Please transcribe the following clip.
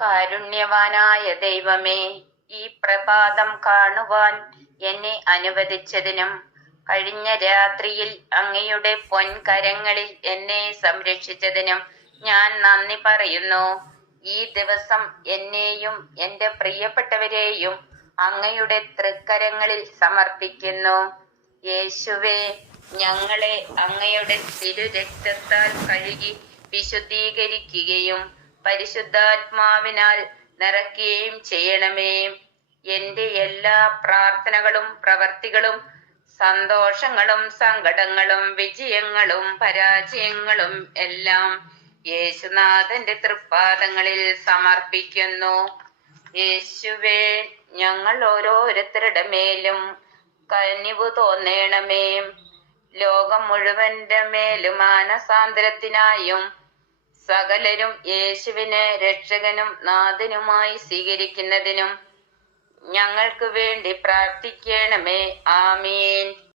കാരുണ്യവാനായ ദൈവമേ, ഈ പ്രഭാതം കാണുവാൻ എന്നെ അനുവദിച്ചതിനും കഴിഞ്ഞ രാത്രിയിൽ അങ്ങയുടെ പൊൻകരങ്ങളിൽ എന്നെ സംരക്ഷിച്ചതിനും ഞാൻ നന്ദി പറയുന്നു. ഈ ദിവസം എന്നെയും എൻ്റെ പ്രിയപ്പെട്ടവരെയും അങ്ങയുടെ തൃക്കരങ്ങളിൽ സമർപ്പിക്കുന്നു. യേശുവേ, ഞങ്ങളെ അങ്ങയുടെ തിരുരക്തത്താൽ കഴുകി വിശുദ്ധീകരിക്കുകയും പരിശുദ്ധാത്മാവിനാൽ നിറയ്ക്കുകയും ചെയ്യണമേ. എൻ്റെ എല്ലാ പ്രാർത്ഥനകളും പ്രവർത്തികളും സന്തോഷങ്ങളും സങ്കടങ്ങളും വിജയങ്ങളും പരാജയങ്ങളും എല്ലാം യേശുനാഥന്റെ തൃപ്പാദങ്ങളിൽ സമർപ്പിക്കുന്നു. യേശുവേ, ഞങ്ങൾ ഓരോരുത്തരുടെ മേലും കനിവ് തോന്നേണമേ. ലോകം മുഴുവന്റെ മേലും മാനസാന്തരത്തിനായും സകലരും യേശുവിനെ രക്ഷകനും നാഥനുമായി സ്വീകരിക്കുന്നതിനും ഞങ്ങൾക്ക് വേണ്ടി പ്രാർത്ഥിക്കണമേ. ആമീൻ.